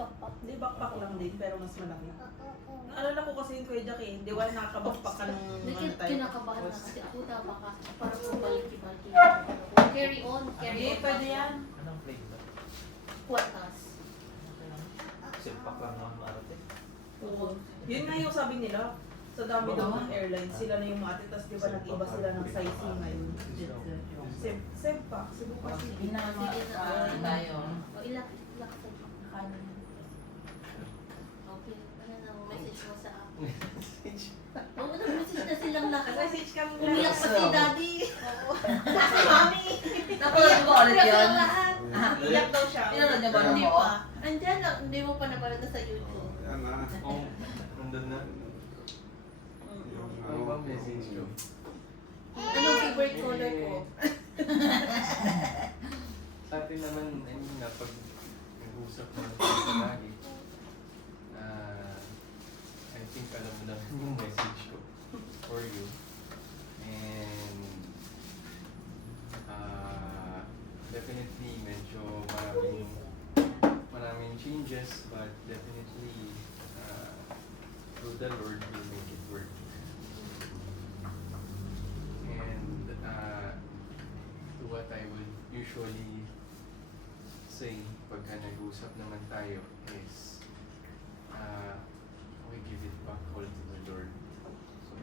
backpack. Hindi, backpack lang din, pero mas malaki. Naalala ko kasi yung Kuya Jack eh, di ba nakaka-backpack ka nung ano tayo? Kinakabahan na kasi ako tama ka. Para po balik-balik. Carry on, carry Hindi, on. pwede yan. Anong flavor? Quatas. Silpak lang naman maarte. Oo. Yun nga yung sabi nila, sa dami daw ng airlines, sila na yung maati, tapos di ba nag-iba sila ng sizing ngayon. Sempak, Cebu Pacific. Sige na. tayo. O ilak sa okay. Ano na, message mo sa akin. Oo, nag-message na silang lahat. Message kami na. Umiyak pa si daddy. Oo. Kasi mami. Napanood mo ulit Umiyak yun? silang lahat. Iyak daw siya. Pinanood niya ba Hindi mo? pa. Andyan lang, hindi mo pa napanood na sa YouTube. Yan na. Oo, nandun na. Yung Ano ba message ko? Anong favorite color ko? Sa atin naman, I mean, pag nag-usap naman tayo lagi, I think alam mo naman yung message ko for you. And definitely medyo maraming changes, but definitely through the Lord will make it work. And what I would usually say pagka nag-usap naman tayo is we give it back all to the Lord. So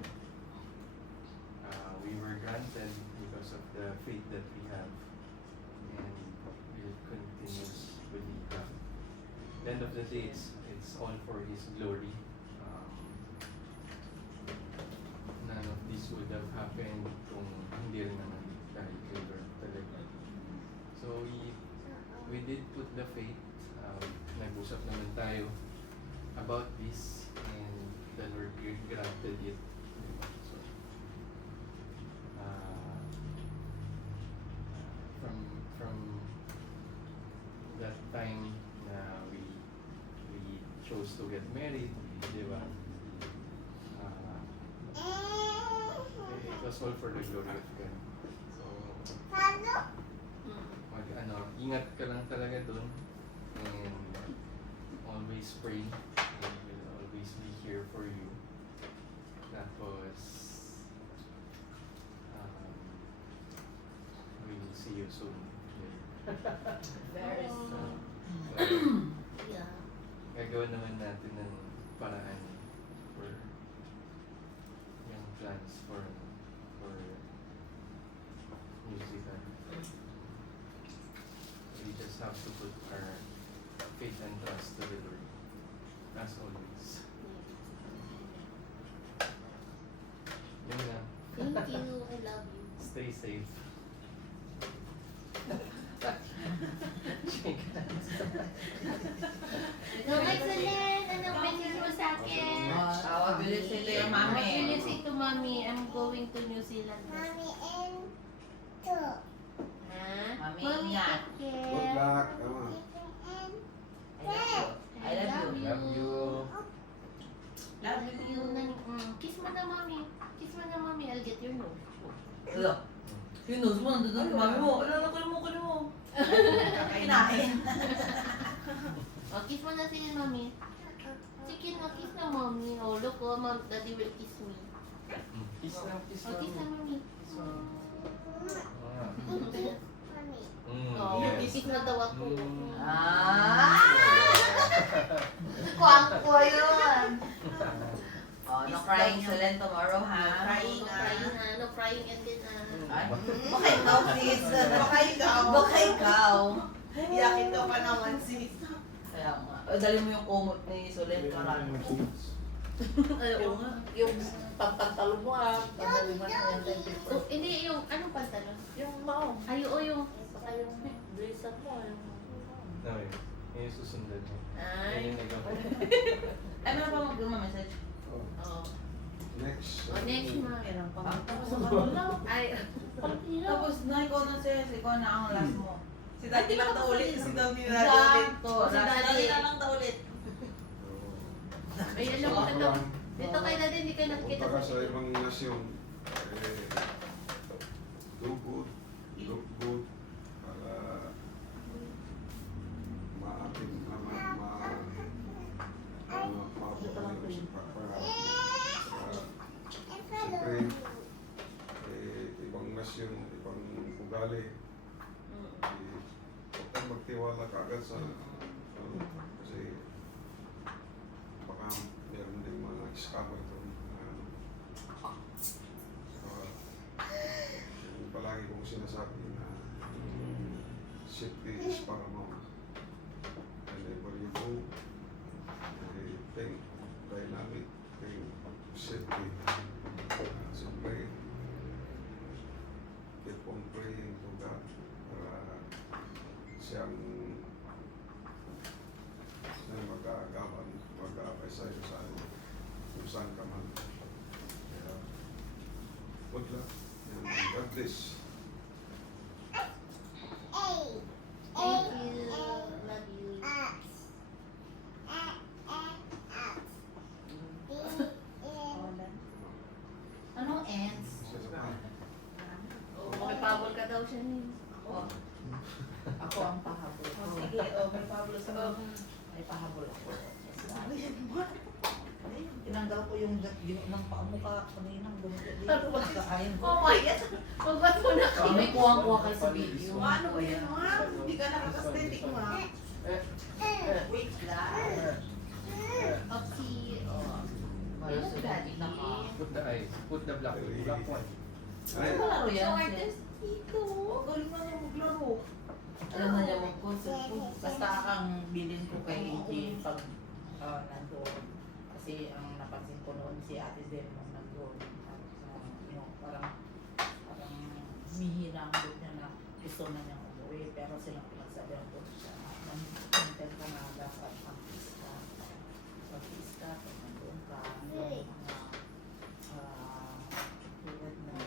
we were granted because of the faith that we have, and we'll continue believe that. At the end of the day, it's all for His glory. None of this would have happened kung hindi rin naman dahil kay Lord talaga. So we did put the faith, nag-usap naman tayo about this, and the Lord granted it. So, from that time na we chose to get married, di ba? It was all for the glory of God. So, ingat ka lang talaga dun, and always pray, and we'll always be here for you. Tapos, we will see you soon. Very soon. Yeah. Gagawin naman natin ng paraan for yung plans for New Zealand. We just have to put our faith and trust to the Lord, as always. Yun lang. Thank you. I love you. Stay safe. No, excellent! Anong message mo sa akin? Bilis sila yung mami. Actually, say to mommy, I'm going to New Zealand. Mommy and two. Ha? Mami, Mommy, ingat. take Good care. luck. Tama. I love you. Love you. Love you. Kiss mo na, mommy. Kiss mo na, mommy. I'll get your nose. Hello. Yung nose mo, nandun doon. Mami mo. Ano na kunin mo? Kinain. Oh, kiss mo na si mommy. Sige na, kiss na, mommy. Oh, look, oh, mom, daddy will kiss me. Kiss lang, kiss Oh, lang. kiss na, mommy. Oh, Yes. kiss na daw ako. Kwangko yun. Oh, no crying Solen tomorrow, ha? No crying, no crying and then, Ay, baka ikaw, sis. Baka ikaw. Baka ikaw. Iyakin ka pa naman, sis. Kaya nga. Dali mo yung kumot ni Solen karang. ayaw nga. Yung pagpantalo mo, Pagdali mo na yan. Oh, hindi, yung, anong pantalon? Yung mao. Ay, oo, yung, saka yung blazer mo. No, yun yung susundan mo. Ay. Yun yung nagawa. Ay, meron pa mag-message? Oh. Next. Oh, next month. Kailan pa? Tapos naman wala. Ay, Tapos na, ikaw na sis. Ikaw na ang last mo. Si Daddy lang daw ulit, si Daddy na ulit. Sakto. Si Daddy. na lang daw ulit. ay, alam mo, ito. Dito kay daddy, hindi ka nakikita Punta ka sa sa ibang nasyon. Do good. Look good. Para maating magtitiwala ka agad sa kasi baka meron din mga scammer doon. Yung palagi kong sinasabi na safety is paramount. Whenever you go, think dynamic, think safety. So pray. Keep on praying to God para siyang mag-aabay sa'yo sa kung saan ka man. Kaya, good luck. And God bless. Thank you. Love you. Anong ends? Oh, may pabol ka daw siya niya. Ako ang pahabol ko. Sige, may Pablo sa May pahabol ako. Tinanggal ko yung ng pamukha kanina. Nagkakain ko. Oh my God! Magbat mo na kayo. May kuha-kuha kayo sa video. Ano ba yun, ma'am? Hindi ka nakakastetik, ma'am. Wait lang. Oxy. Para sa daddy na ka. Put the eyes. Put the black one. Ay, Ano laro yan? So artist dito. Galing na niya maglaro. Alam na niya ko. Basta ang bilin ko kay AJ pag nandoon. Kasi ang napansin ko noon si Ate Zen nung nandoon. Parang humihina ang loob niya na gusto na niyang umuwi. Pero silang pinagsabihan ko siya. Nag-content ka na dapat mag-peace ka. Mag-peace ka pag nandoon ka. Yung mga tulad na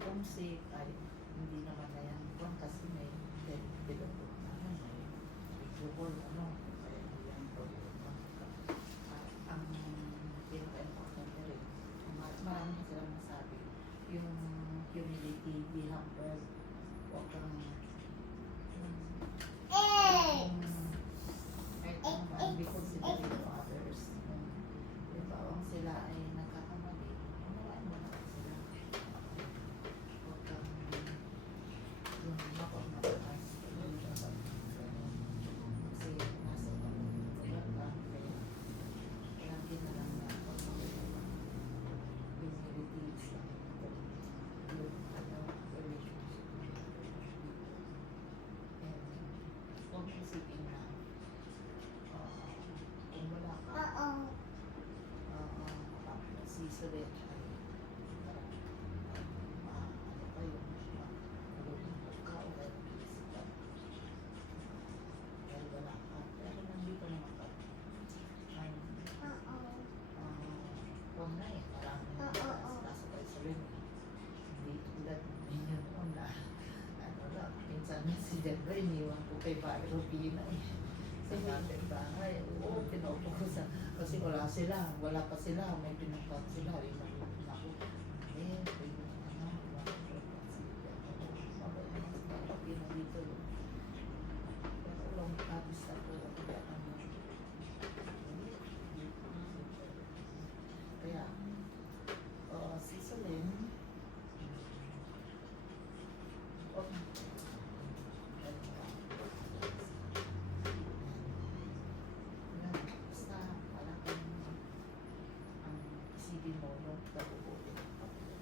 homesick ay hindi naman na yan kung kasi may pinagpilot naman may global kaya hindi yan problema. Ang pinaka-importante rin marami na silang nasabi yung humility be humble huwag kang be considerate to others yung bawang sila ay nagkakamali unawain mo naman sila huwag kang yung mapagmataas yung dapat kasi nasa pag-ulat ka kaya lagi na lang na humility is yung relationship and huwag isipin na kung wala ka si Sulit ay ano kayo malulungkot ka o kaya mag-iisip ka dahil wala ka pero nandito naman ka ay huwag na parang nasa kayo sa rin hindi tulad ninyo noon na ano lang minsan si Debra iniwan ko kay Byro Pina sa natin bahay oo pinaupo ko sa kasi wala pa sila may pinupat sila rin ako pwede Pina dito pero long habis ako kaya si Solen basta parang ang isipin mo yung kabubuti ng pamilya.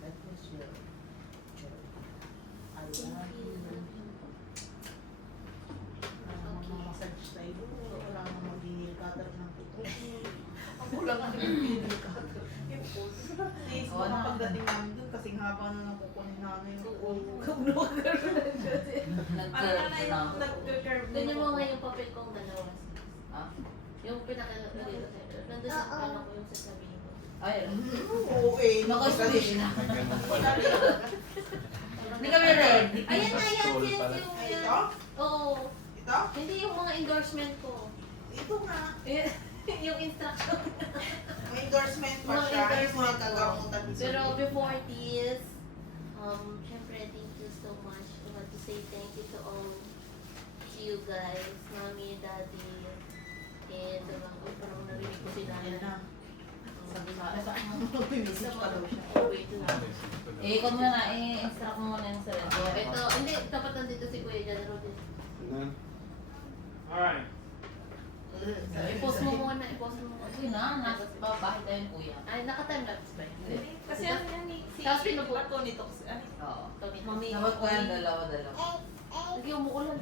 God bless you. I love you. Massage tayo. Wala nang mag-cutter ng puto. Ang kulang ang mag-cutter. Yung puto. Please, baka pagdating namin dun, kasing haba na nakukunin namin. Kung nag-curve na dyan. Ano na yung nag-curve na Ganyan mo nga yung papel kong dalawa. Ah? Yung nandun sa pala ko yung sasabihin ko. Ay, Oo eh. naka-switch na. May ganun pala. Hindi kami ready. Ayan na yan, Scroll yes, pala. yung Ay, yan. ito? Oo. Ito? Hindi yung mga endorsement ko. Ito nga. Yung instruction. May endorsement pa Mga siya. Yung mga endorsement ko. kagamutan. Pero before this, syempre thank you so much. I want to say thank you to all to you guys, mommy, daddy, and parang narinig ko sila Ayan na. Sabi sa akin, Mag-message pa daw siya. Oh, wait lang. eh, kung muna, i-instruct mo muna yung sarili. Ito, hindi, dapat Ay, naka-timelapse ba yun? Kasi ano yan eh, si Tapos pinupo- Tony Talks, ano? Oo. Tony. Mami. Nawag ko yan, dalawa. Lagi umuulan.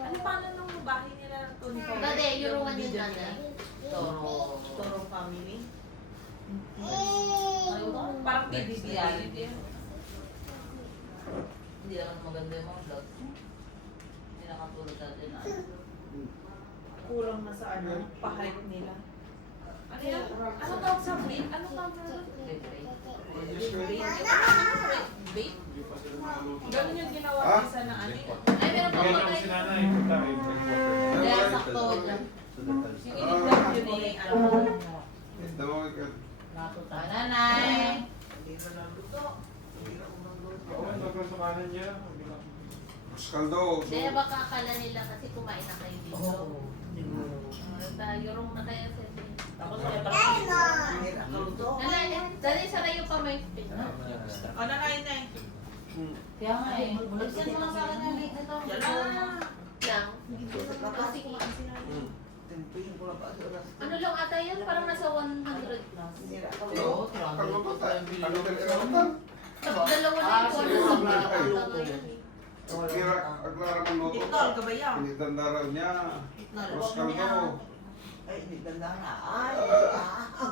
Ano paano nung bahay nila ng Tony Talks? Dati, yung ruwan yun Video dati. nila? Toro. Toro family? Ano ba? Parang Next. PBB Reality. Hindi naman maganda yung mga vlog. Hindi nakatulog natin na ano. kulang na sa ano, pa-hype nila. Ano yan? Ano tawag sa vape? Ano tawag na doon? Vape? Ganun yung ginawa Ah? isa na ano eh. Ay, meron pa ba kayo? Kaya sakto lang. Yung in-interview ni ano. Tawag ka. Natuta. Nanay! Kaldo. Hindi, baka akala nila kasi kumain na kayo dito. Oo. Siguro. Yung na kayo sa Tapos may parang Dali, saray yung pamay. Ano na yun eh? Kaya nga eh. Bulagsan mo lang sa akin yung link nito. Yan lang. Lang. Kasi, ano lang ata yun? Parang nasa 100 plus. Oo, Kaldo ta. Ano ka Dalawa na yung corner sa bata ngayon eh. Kira, aglara ng loto. Itol, kabayaw. Pinitandara niya. Ros kaldo.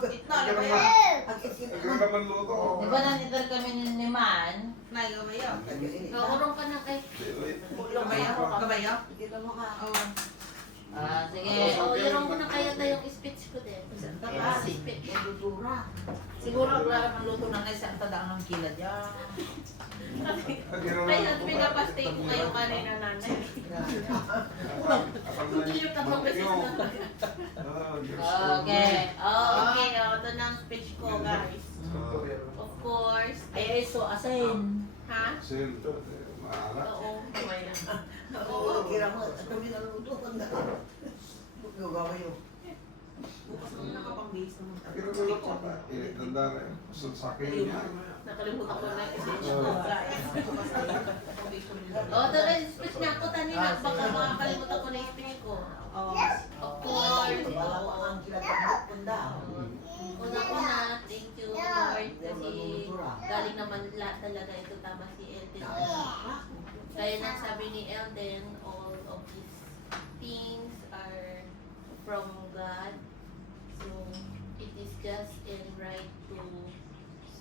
Itol, Aglara kabayaw. naman loto. Di ba nanital kami ni Man? Nay, kabayaw. Kaurong ka na kay. Kabayaw. Kabayaw. Oo. Ah, sige. Oo, yung ko na kaya tayong speech ko din. Speech. Siguro aglara ng luto ng isang tadaan ng kilad yan. Kaya pinapastay ko kayo kanina nanay. Yung tatlong beses na. Okay. Okay, ito na ang speech ko guys. Of course. Ay, so asin. Ha? Sento. Maalat. Oo. Bukas mo nakapang-base naman. Aglara ng loto. Pinitandara. Kusang sa akin niya. Nakalimutan ko na yung speech Oo. ko guys. Oh, ito na yung speech niya ako kanina. Baka makakalimutan ko na yung speech ko. Of course. Una-una, thank you Lord kasi galing naman lahat talaga ito tama si Elden. Kaya na sabi ni Elden, all of these things are from God. So, it is just and right to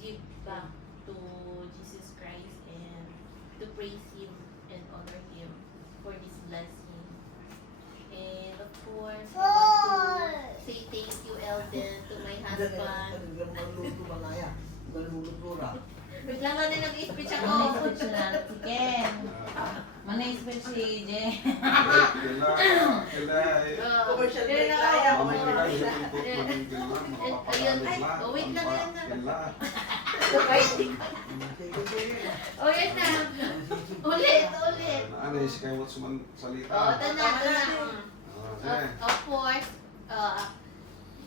give back to Jesus Christ and to praise Him and honor Him for this blessing. And of course, I want to say thank you, Elden, to my husband. Biglang nga na nag-speech ako. Manay-speech na si Ken. Manay-speech si Jen. Commercial break Kaya tayo. ako. Ayun. Oh, wait lang yan na. Oh, yan na. Ulit. Ano yung skyward salita? Oh, ito na. Sige. Of course,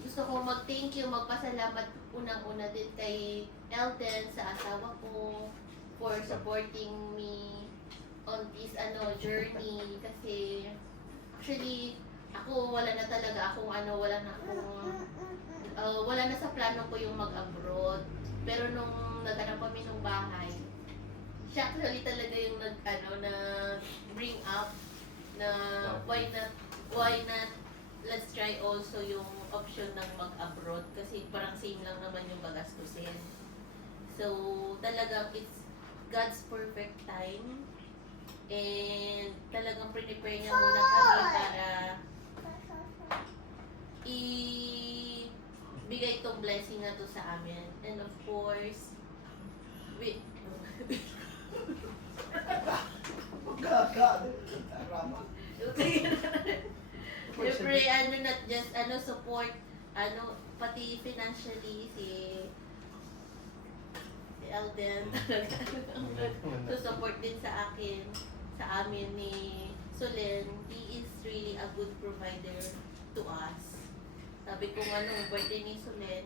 gusto ko mag-thank you, magpasalamat unang-una din kay Elden sa asawa ko for supporting me on this journey kasi actually ako wala na sa plano ko yung mag-abroad, pero nung naghanap kami ng bahay, siya actually talaga yung na bring up na why not let's try also yung option ng mag-abroad kasi parang same lang naman yung gagastusin. So, talagang it's God's perfect time and talagang prepare niya muna kami para ibigay itong blessing na to sa amin. And of course, Siyempre, not just, support, pati financially, si Elden, to support din sa akin, sa amin ni Solen. He is really a good provider to us. Sabi ko, birthday ni Solen,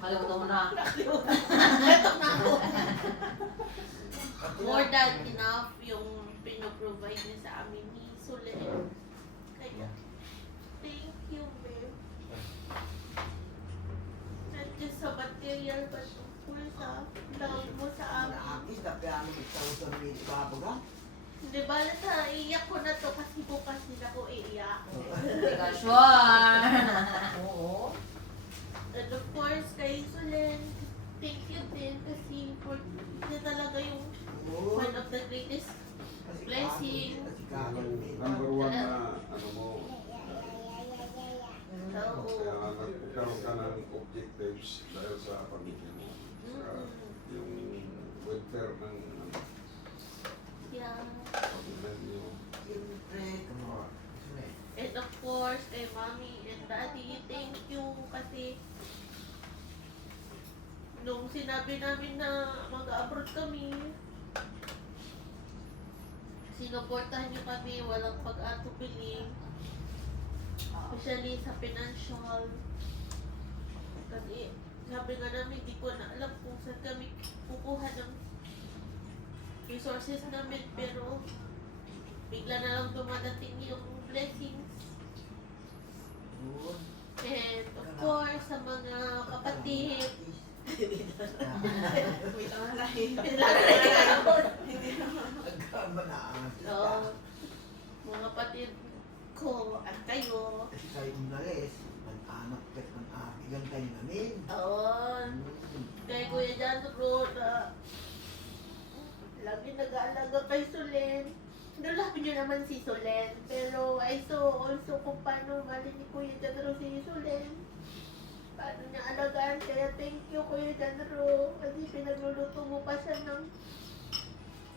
Kalimutan mo na. more than enough yung pinoprovide niya sa amin ni Sulen. Kaya, thank you, babe. Not just sa material, but of course, love mo sa amin. Naakis na piano ikaw sa mga ibabaga. Di ba, iiyak ko na to kasi bukas din ako iiyak. Hindi ka sure. Oo. And of course, kay Sulen, thank you din kasi for siya talaga yung Oo. one of the greatest Kasi blessing. Kasi kagal Number one na ano mo, Oo. kaya nagkaroon ka ng objectives dahil sa pamilya mo. Saka yung welfare ng Yeah. pamilya niyo. Siyempre, kamo. And of course, kay mommy and daddy, thank you kasi nung sinabi namin na mag-abroad kami, sinuportahan niyo kami, walang pag-atubiling, especially sa financial. Kasi sabi nga namin, di ko na alam kung saan kami kukuha ng resources namin, pero bigla na lang dumadating yung blessings. Yun. And of course, sa mga kapatid, Nagkamanaan. mga kapatid ko at kayo. Kasi kayo umalis, mag-anak at mag-akigan kayo namin. Kay Kuya John Road, lagi nag-aalaga kay Solen. Nalabi niyo naman si Solen, pero I saw also kung paano mali ni Kuya John Road si Solen. Paano niya alagaan, kaya thank you Kuya John Road. Kasi pinagluluto mo pa siya ng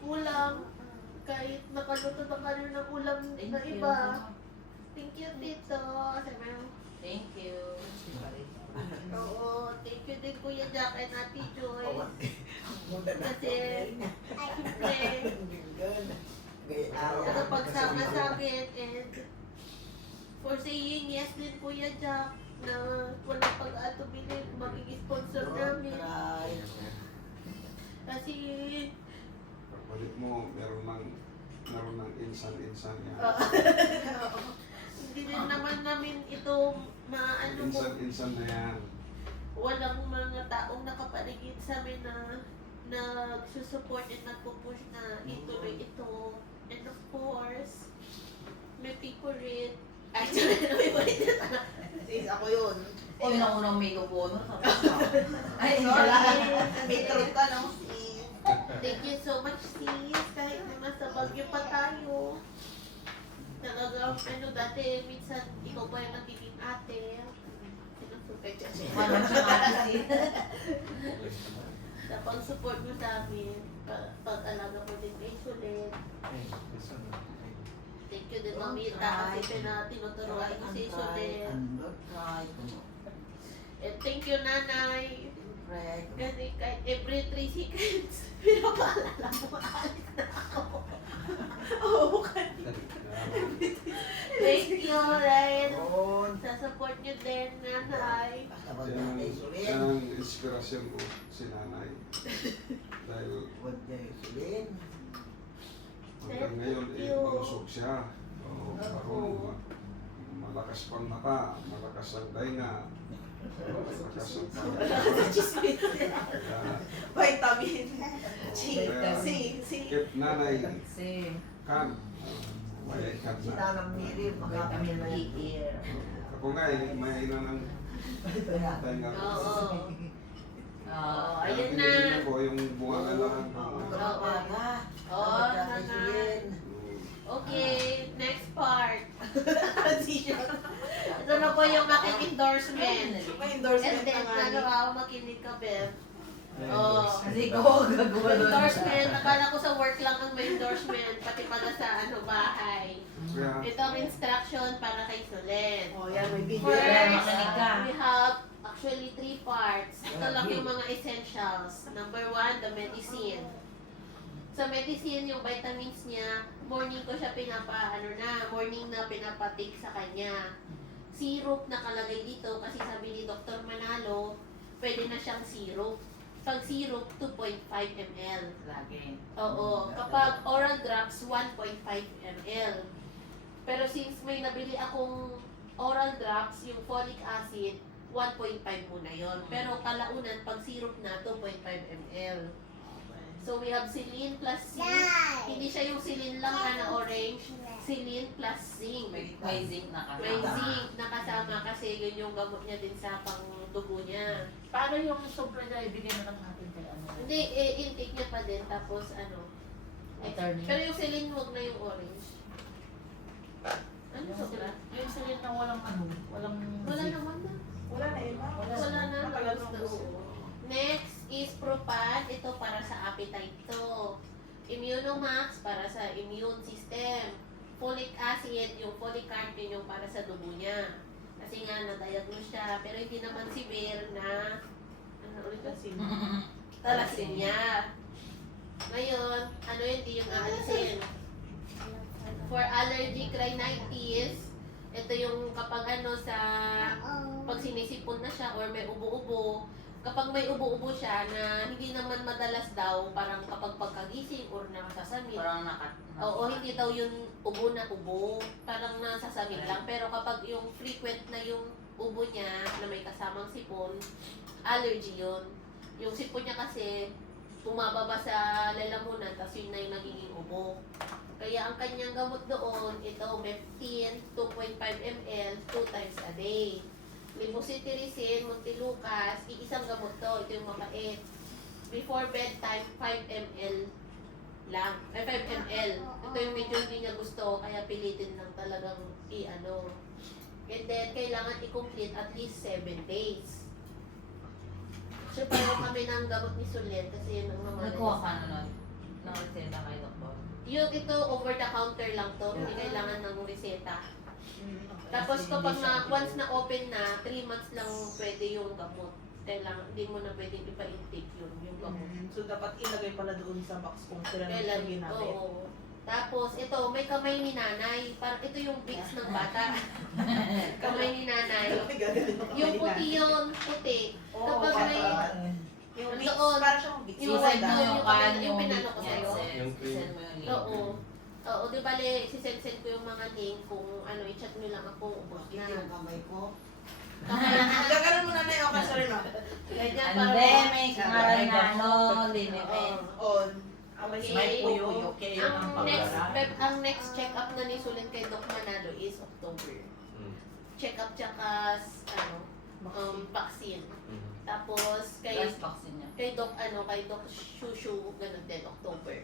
ulam. Kahit nakaluto na ka rin ng ulam na iba. Thank you, Tito. Sabi mo, Thank you. oo, thank you din Kuya Jack and Ate Joy. Muna na. Kasi, siyempre, sa pagsama sa akin and for saying yes din Kuya Jack na walang pag-atubili magiging sponsor namin. Kasi, Pagbalik mo, meron ng insan-insan yan. hindi din naman namin ito maano mo. Insan-insan na yan. Walang mga taong nakapaligid sa amin na nagsusupport and nagpupush na ituloy ito. And of course, may favorite. Actually, may favorite na. Sis, ako yun. O, yun ang unang may lupo nun. Ay, Sorry. May trip ka no? Sis. Thank you so much, sis. Kahit naman sa Bagyo pa tayo. Talagang, dati, minsan, ikaw pa yung nagiging ate. Sinusupay ka siya. Ano siya kasi? Sa pag-support mo sa amin, pag-alaga mo din kay Sulen. Thank you din, Mamita, kasi tinuturuan ko si Sulen. And thank you, Nanay. Kasi kahit every 3 seconds, pinapaalala mo, alis na ako. Oo, thank you, Ryan. Sa support niyo din, Nanay. Yan ang inspirasyon ko, si nanay. Dahil hanggang ngayon, malusog siya. Parang malakas pang mata, malakas ang dahinga, malakas ang Vitamin. Kaya, C. if nanay Kasi, kan, may kan na. Sinanang Miri, vitamin makapamilya. E. Ako nga, may ina ng dahinga ko. Oo. Ah, Kaya Ayun na. tinitingnan ko yung bunga na lang. Oo, Nanay. Okay, next part. Transition. Ito na po yung aking endorsement. May And endorsement then, na nga ano ni. ako, makinig ka, Bev. Oh. Kasi ko gagawa doon. Endorsement, nakala ko sa work lang ang may endorsement, pati pala sa bahay. Kaya, Ito ang instruction para kay Solen. Oh, yan, may video. First, makinig ka. we have actually 3 parts. Ito lang yung mga essentials. Number 1, the medicine. Sa medicine, yung vitamins niya, morning ko siya morning na pinapatake sa kanya. Syrup nakalagay dito kasi sabi ni Dr. Manalo, pwede na siyang syrup. Pag syrup, 2.5 ml. Lagi. Oo. Kapag oral drops, 1.5 ml. Pero since may nabili akong oral drops, yung folic acid, 1.5 muna yon. Pero kalaunan, pag syrup na, 2.5 ml. So we have Silin plus zinc. Hindi siya yung Silin lang na orange. Silin plus zinc. May zinc na May kasama. zinc nakasama kasi yun yung gamot niya din sa pangdugo niya. Paano yung sobra na ibigay na lang natin kay ano? Hindi, intake niya pa din. Tapos ano. Attorney? Pero yung Silin, huwag na yung orange. Ano sobra? Yung salit na walang ano, walang Wala zinc. naman na. Wala na yun, ma'am. Wala na. Matagal Tapos na na, gusto. oo. Next is Propan. Ito para sa appetite to. Immunomax para sa immune system. Folic acid, yung polycarbonate yung para sa dugo niya. Kasi nga, na-diagnose siya. Pero hindi naman severe na, ano ulit yun? Kasi, Thalassemia. Ngayon, ano yun, di yung aalisin. For allergic rhinitis, ito yung kapag ano sa, pag sinisipon na siya or may ubo-ubo, kapag may ubo-ubo siya na hindi naman madalas daw, parang kapag pagkagising or nakasasamit, Parang oo, hindi daw yun ubo na ubo, parang nasasamit lang. Pero kapag yung frequent na yung ubo niya na may kasamang sipon, allergy yun. Yung sipon niya kasi, bumababa sa lalamunan, tapos yun na yung nagiging ubo. Kaya ang kanyang gamot doon, ito, Meftin, 2.5 ml, 2 times a day. Levocetirizine, Montelukast, iisang gamot to, ito yung mapait. Before bedtime, 5 ml lang. Ay, 5 ml. Ito yung medyo hindi niya gusto, kaya pilitin lang talagang i-ano. And then, kailangan i-complete at least 7 days. So, pareho kami ng gamot ni Sulet kasi yun ang mga Nagkuha ka na nun. Ng reseta kay doktor. yung ito, over the counter lang to, hindi kailangan ng reseta. Tapos kapag once na open na, 3 months lang pwede yung gamot. Kailangan, hindi mo na pwedeng ipa-intake yung gamot. So, dapat ilagay pala doon sa box kung kailan Kailan, ito ginamit. oo. Tapos ito, may kamay ni nanay. Parang ito yung Vicks ng bata. Kamay ni nanay. Yung puti yun, puti. Kapag may, Yung Doon. mix, parang siyang mix. Yung Sisend mo ano, yung yung kan, yung pinano ko sa'yo. Yung cream. Sisend mo yung link. Oo. Oo, di bale, sisend ko yung mga link kung ano, i-chat nyo lang ako, ubos na. kamay ko. Gaganon mo na na yung okay, sorry no. Ganyan, Pandemic, ngaral na ano, limited. On. Okay. May puyo-yo kayo ng Ang next check-up na ni Sulit kay Doc Manalo is October. Check-up tsaka vaccine. Tapos kay Last vaccine niya. kay Doc Shushu, ganun din October.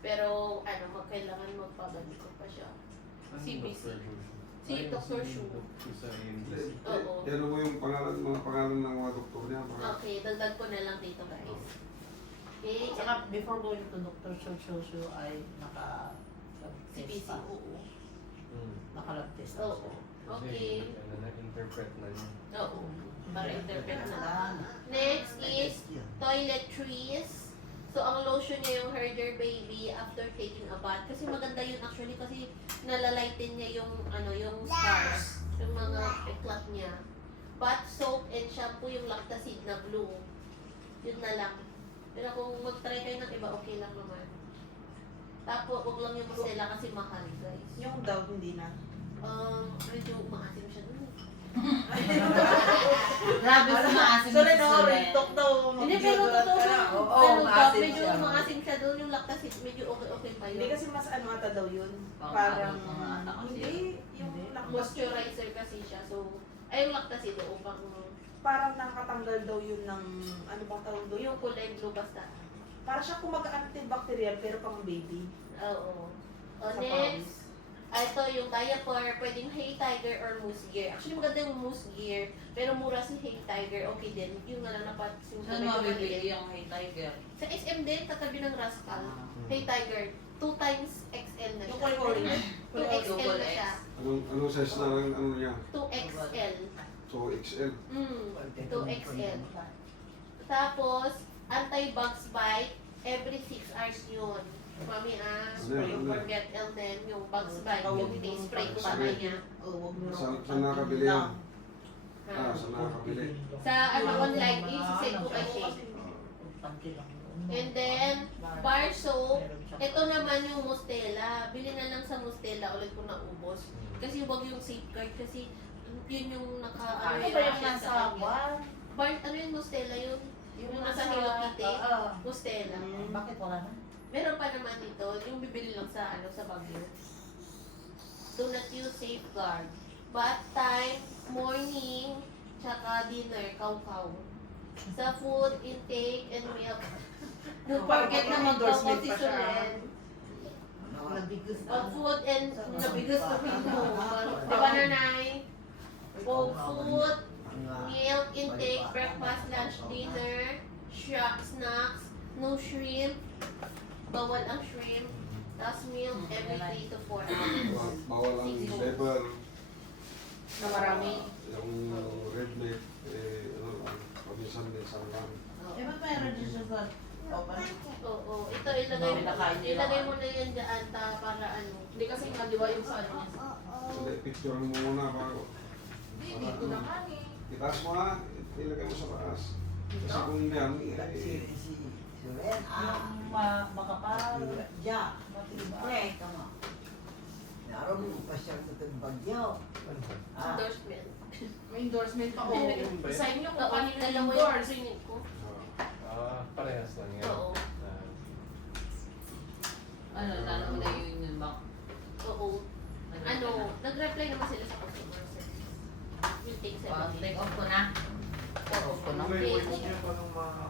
Pero kailangan magpabalik ko pa siya. CBC. Si Dr. Shu. Sa AMDC. Oo. Yan mo yung mga pangalan ng mga doktor niya. Okay, dagdag ko na lang dito guys. Okay, Saka before going to Dr. Shoshu ay CBC. naka-test pa. Oo. Naka-lab test na Oo. siya. Okay. Na-interpret na niya. Oo. Para interpret na. Lang. Next is toiletries. So, ang lotion niya yung Herder Baby after taking a bath. Kasi maganda yun actually kasi nalalighten niya yung yung scars. Yung mga eklat niya. Bath soap and shampoo yung Lactacid na blue. Yun na lang. Pero kung mag-try kayo ng iba, okay lang naman. Tapos, huwag lang yung Mustela kasi mahal guys. Yung daw, hindi na. Medyo maasim siya dun. Grabe sa maasim Sorry na no, si rin talk daw. Hindi, pero totoo siya. Oo, Pero maasim medyo siya. maasim siya doon yung Lactacid. Medyo okay pa Hindi yun. kasi mas ano ata daw yun. Pang Parang, ano, pang ata kasi hindi, yung Hindi. Moisturizer kasi siya. So, ay yung Lactacid doon pang parang nakatanggal daw yun ng, ano bang tawag doon? yung kulay blue basta. Para siya kumaga-antibacterial pero pang baby. Oo. O, Sa next. Ito yung diaper, pwedeng Hey Tiger or Moose Gear. Actually, maganda yung Moose Gear, pero mura si Hey Tiger, okay din. Yung na lang napasin Saan mabibili yung Hey Tiger? Sa SM din, katabi ng Rascal. Ah. Hey Tiger, 2 times XL na Yung siya. kulay 2XL Double na X. siya. Anong size na lang ano niya? 2XL. So XL. 2XL. Tapos, anti-bugs bite, every 6 hours yun. Mami, Ano? forget Elden, yung bugs bite, yung spray ko Bugs sa bite. kanya. Huwag mo Saan nakabili yan? Ha? Saan nakabili? Sa online, i-send ko kay Shay. panty lang yun. And then, bar soap. Ito naman yung Mustela. Bili na lang sa Mustela ulit kung naubos. Kasi wag yung safeguard kasi yun yung Ano ba yung nasa bar? Bar, ano yung Mustela yun? Yung nasa Hello Kitty. Mustela. Bakit wala na? Meron pa naman dito, yung bibili lang sa sa Baguio. Do not use safeguard. Bath time, morning, tsaka dinner, kaw-kaw. Sa food intake and milk. Don't forget na Endorsement pa siya. mag-position. Ano? Nabigus Food and nabigas na mo. Di ba, nanay? Food, milk intake, breakfast, lunch, dinner, snacks, no shrimp, bawal ang shrimp, tapos milk every 3 to 4 hours. Bawal ang level. Na marami. Yung red meat, ano lang, paminsan-minsan lang. Eh, ba't mayroon din siya sa open? Oo, ito ilagay mo na yan dyan para ano. Hindi kasi maliwa yung sa ano niya. Hindi, picture mo muna bago. Hindi, dito naman eh. Itaas mo ha, ilagay mo sa taas. Kasi kung yan, Si Suren, Yung makapal. Ja. Matibay. Tama. Naroon mo pa siya sa bagyo. Endorsement. May endorsement pa. Oo. Oh. Sign nyo kung Oo, kanino dalawa yung endorse. sinip ko. Parehas lang yan. Oo. Ano, lalo mo na yung union bank. Oo. Ano, nag-reply naman sila sa customer service. Will take 7 days. Take off ko na. Oo. May Okay. mo siya pa nung mga